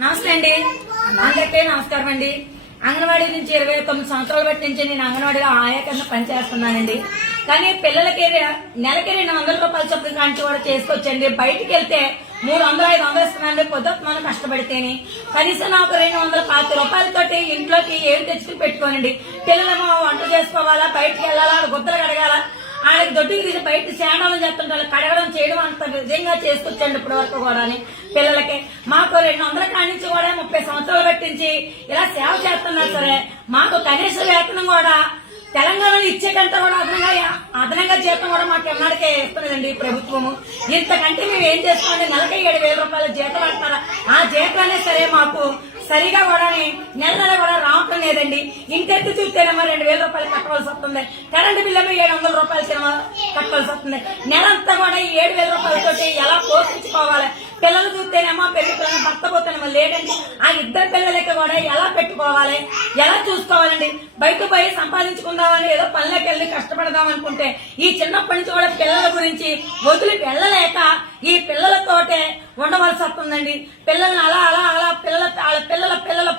నమస్తే అండి, అందరికీ నమస్కారం అండి. అంగన్వాడీ నుంచి 29 సంవత్సరాల బట్టి నుంచి నేను అంగన్వాడీలో ఆయా కింద పనిచేస్తున్నానండి. కానీ పిల్లలకి నెలకి 200 రూపాయల చొప్పున కాంచి కూడా చేసుకొచ్చండి. బయటికి వెళ్తే 300-500 ఇస్తున్నాను పొద్దుట మనం కష్టపడితేనే. కనీసం నాకు 250 రూపాయలతోటి ఇంట్లోకి ఏమి తెచ్చుకుని పెట్టుకోనండి. పిల్లలేమో వంట చేసుకోవాలా, బయటికి వెళ్ళాలా, గుద్దలు కడగాల, వాళ్ళకి దొడ్డికి తీసి బయట శాండాలం చేస్తుంటారు, కడగడం చేయడం అంత నిజంగా చేసుకొచ్చండి ఇప్పటి వరకు కూడా. పిల్లలకి మాకు 200 కానించి కూడా 30 సంవత్సరాలు పెట్టించి ఇలా సేవ చేస్తున్నారు. సరే మాకు కనీస వేతనం కూడా తెలంగాణలో ఇచ్చేటంతా కూడా అదనంగా జీతం కూడా మాకు ఎన్నాడికే ఇస్తున్నదండి ప్రభుత్వము. ఇంతకంటే మేము ఏం చేస్తామండి? నెలకి 7,000 రూపాయల జీతం అంటున్నారా? ఆ జీతానే సరే మాకు సరిగా కూడా నెల కూడా రావటం లేదండి. ఇంకెత్తి చూస్తేనేమో 2,000 రూపాయలు కట్టవలసి వస్తుంది. కరెంటు బిల్లు 700 రూపాయలు కట్టవలసి వస్తుంది. నెలంతా కూడా 7,000 రూపాయలతో ఎలా పోషించుకోవాలి? పిల్లలు చూస్తేనేమో పెరుగుతున్న భర్త పోతేనేమో లేదండి. ఆ ఇద్దరు పిల్లలకి కూడా ఎలా పెట్టుకోవాలి, ఎలా చూసుకోవాలండి? బయట పోయి సంపాదించుకుందామని ఏదో పనులకు వెళ్ళి కష్టపడదాం అనుకుంటే ఈ చిన్నప్పటి నుంచి కూడా పిల్లల గురించి వదిలి వెళ్ళలేక ఈ పిల్లలతోటే ఉండవలసి వస్తుందండి. పిల్లల్ని అలా అలా అలా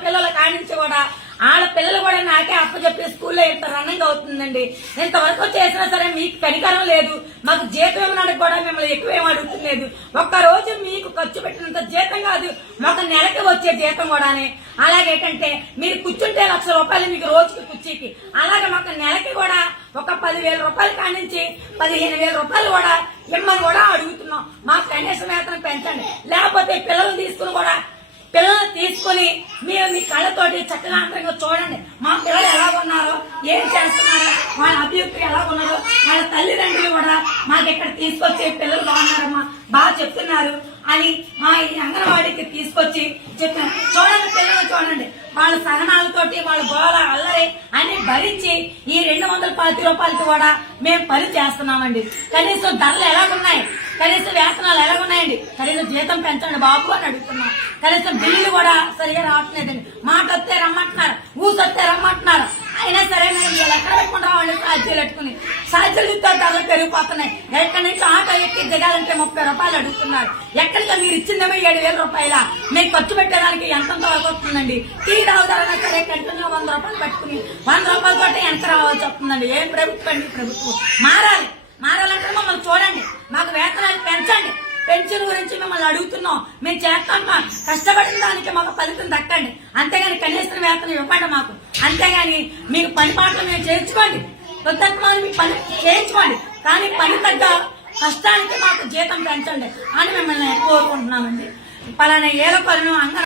పిల్లల కానించి కూడా ఆడ పిల్లలు కూడా నాకే అప్పచెప్పి స్కూల్లో ఇంత రన్నింగ్ అవుతుందండి. ఇంతవరకు చేసినా సరే మీకు కనికరం లేదు. మాకు జీతం ఇవ్వడానికి కూడా మిమ్మల్ని ఎక్కువేం అడుగుతులేదు. ఒక్క రోజు మీకు ఖర్చు పెట్టినంత జీతం కాదు, మాకు నెలకి వచ్చే జీతం కూడానే. అలాగేంటంటే మీరు కూర్చుంటే 1,00,000 రూపాయలు మీకు రోజుకి కుర్చీకి, అలాగే మాకు నెలకి కూడా ఒక 10,000 రూపాయలు కానించి 15,000 రూపాయలు కూడా ఇమ్మని కూడా అడుగుతున్నాం. మాకు కనీస వేతనం పెంచండి. లేకపోతే పిల్లల్ని తీసుకుని మీరు మీ కళ్ళతోటి చక్కగా అంతరంగా చూడండి. మా పిల్లలు ఎలా ఉన్నారో, ఏం చేస్తున్నారో, వాళ్ళ అభివృద్ధి ఎలా ఉన్నారో, వాళ్ళ తల్లిదండ్రులు కూడా మాకు ఇక్కడ తీసుకొచ్చి పిల్లలు బాగున్నారమ్మా, బాగా చెప్తున్నారు అని మా ఈ అంగన్వాడీకి తీసుకొచ్చి చెప్పాను. చూడండి, పిల్లలు చూడండి, వాళ్ళ సహనాలతోటి వాళ్ళ గోళ అల్లరి అన్ని భరించి ఈ 210 రూపాయలకి కూడా మేము పని చేస్తున్నామండి. కనీసం ధరలు ఎలాగున్నాయి, కనీసం వేతనాలు ఎలాగున్నాయండి, కనీసం జీతం పెంచండి బాబు అని అడుగుతున్నాం. కనీసం బిల్లులు కూడా సరిగా రావట్లేదండి. మాట వస్తే రమ్మంటున్నారు, ఊసొస్తే రమ్మంటున్నారు. అయినా సరే మేము ఎక్కడ పెట్టుకుంటాం వాళ్ళు సాధ్యాలు పెట్టుకుని సాధ్యాలు చూస్తే ధరలు పెరిగిపోతున్నాయి. ఎక్కడి నుంచి ఆటో ఎక్కి దిగాలంటే 30 రూపాయలు అడుగుతున్నారు. ఎక్కడికి మీరు ఇచ్చిందేమో 7,000 రూపాయల, మేము ఖర్చు పెట్టడానికి ఎంతంత వరకు వస్తుందండి. టీ రావుదారైనా సరే కంటిన్యూ 100 రూపాయలు పెట్టుకుని 100 రూపాయలతో ఎంత రావాల్సి వస్తుందండి. ఏం ప్రభుత్వం అండి? ప్రభుత్వం మారాలంటే మమ్మల్ని చూడండి, మాకు వేతనాలు పెంచండి. పెన్షన్ గురించి మిమ్మల్ని అడుగుతున్నాం. మేము చేస్తాం, కష్టపడిన దానికి మాకు ఫలితం దక్కండి. అంతేగాని కనీసం వేతనం ఇవ్వండి మాకు. అంతేగాని మీకు పని పాటలు మేము చేయించుకోండి, కొత్తమాన్ని మీ పని చేయించుకోండి, కానీ పని తగ్గ కష్టానికి మాకు జీతం పెంచండి అని మిమ్మల్ని కోరుకుంటున్నామండి. పలానా ఏళ్ళ పనులు